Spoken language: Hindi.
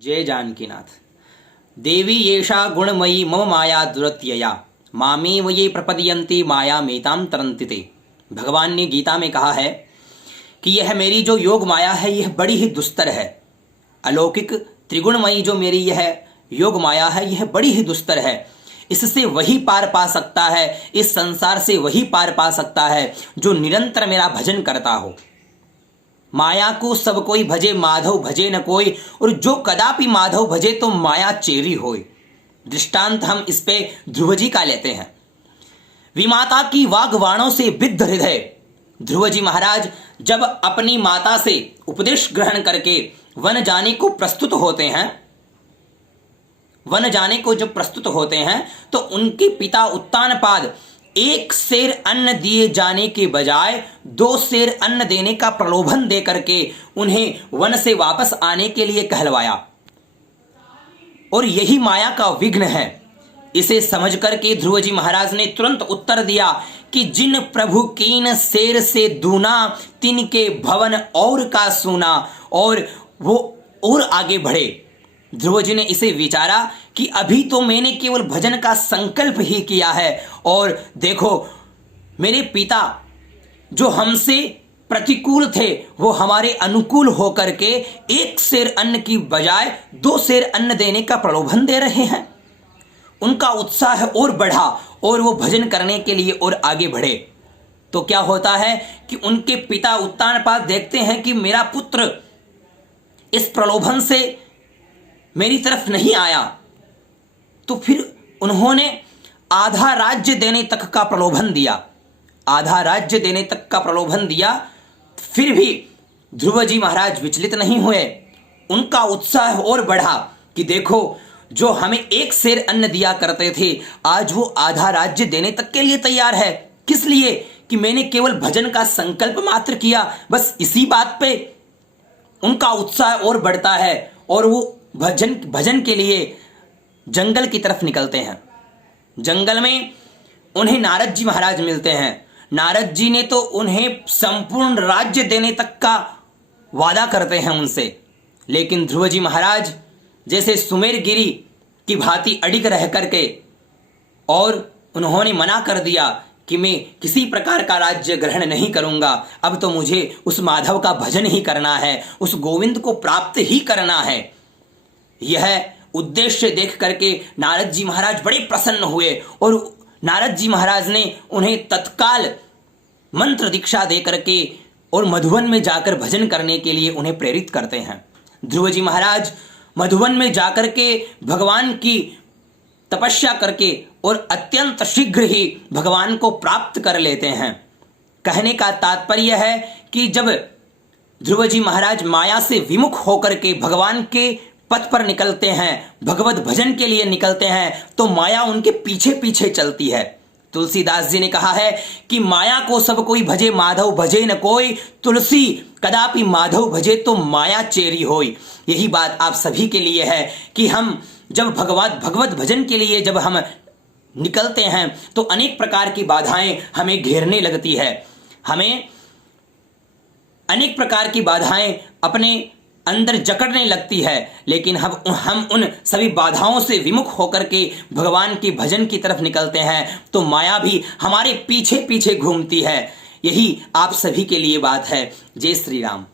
जय जानकीनाथ। देवी येषा गुणमयी मम माया दुरत्यया मामेव ये प्रपदयन्ति माया मेताम तरन्ति ते। भगवान ने गीता में कहा है कि यह मेरी जो योग माया है यह बड़ी ही दुस्तर है। अलौकिक त्रिगुणमयी जो मेरी यह योग माया है यह बड़ी ही दुस्तर है। इससे वही पार पा सकता है, इस संसार से वही पार पा सकता है जो निरंतर मेरा भजन करता हो। माया को सब कोई भजे माधव भजे न कोई, और जो कदापि माधव भजे तो माया चेरी होय। दृष्टांत हम इस पे ध्रुव जी का लेते हैं। विमाता की वाग्वाणों से विद्ध हृदय। ध्रुव जी महाराज जब अपनी माता से उपदेश ग्रहण करके वन जाने को प्रस्तुत होते हैं, तो उनके पिता उत्तानपाद एक सेर अन्न दिए जाने के बजाय 2 सेर अन्न देने का प्रलोभन दे करके उन्हें वन से वापस आने के लिए कहलवाया। और यही माया का विघ्न है। इसे समझ करके ध्रुव जी महाराज ने तुरंत उत्तर दिया कि जिन प्रभु कीन सेर से दूना तिनके भवन और का सुना, और वो और आगे बढ़े। ध्रुव जी ने इसे विचारा कि अभी तो मैंने केवल भजन का संकल्प ही किया है, और देखो मेरे पिता जो हमसे प्रतिकूल थे वो हमारे अनुकूल होकर के 1 सेर अन्न की बजाय 2 सेर अन्न देने का प्रलोभन दे रहे हैं। उनका उत्साह और बढ़ा और वो भजन करने के लिए और आगे बढ़े। तो क्या होता है कि उनके पिता उत्तानपाद देखते हैं कि मेरा पुत्र इस प्रलोभन से मेरी तरफ नहीं आया, तो फिर उन्होंने आधा राज्य देने तक का प्रलोभन दिया। फिर भी ध्रुव जी महाराज विचलित नहीं हुए। उनका उत्साह और बढ़ा कि देखो जो हमें 1 सेर अन्न दिया करते थे आज वो आधा राज्य देने तक के लिए तैयार है। किस लिए? कि मैंने केवल भजन का संकल्प मात्र किया। बस इसी बात पे उनका उत्साह और बढ़ता है और वो भजन के लिए जंगल की तरफ निकलते हैं। जंगल में उन्हें नारद जी महाराज मिलते हैं। नारद जी ने तो उन्हें संपूर्ण राज्य देने तक का वादा करते हैं उनसे, लेकिन ध्रुव जी महाराज जैसे सुमेर गिरी की भांति अडिग रह करके और उन्होंने मना कर दिया कि मैं किसी प्रकार का राज्य ग्रहण नहीं करूंगा। अब तो मुझे उस माधव का भजन ही करना है, उस गोविंद को प्राप्त ही करना है। यह उद्देश्य देख करके नारद जी महाराज बड़े प्रसन्न हुए और नारद जी महाराज ने उन्हें तत्काल मंत्र दीक्षा दे करके और मधुवन में जाकर भजन करने के लिए उन्हें प्रेरित करते हैं। ध्रुव जी महाराज मधुवन में जाकर के भगवान की तपस्या करके और अत्यंत शीघ्र ही भगवान को प्राप्त कर लेते हैं। कहने का तात्पर्य है कि जब ध्रुव जी महाराज माया से विमुख होकर के भगवान के पथ पर निकलते हैं, भगवत भजन के लिए निकलते हैं, तो माया उनके पीछे पीछे चलती है। तुलसीदास जी ने कहा है कि माया को सब कोई भजे माधव भजे न कोई, तुलसी कदापि माधव भजे तो माया चेरी होय। यही बात आप सभी के लिए है कि हम जब भगवत भजन के लिए जब हम निकलते हैं तो अनेक प्रकार की बाधाएं हमें घेरने लगती है। हमें अनेक प्रकार की बाधाएं अपने अंदर जकड़ने लगती है, लेकिन हम उन सभी बाधाओं से विमुख होकर के भगवान के भजन की तरफ निकलते हैं तो माया भी हमारे पीछे पीछे घूमती है। यही आप सभी के लिए बात है। जय श्री राम।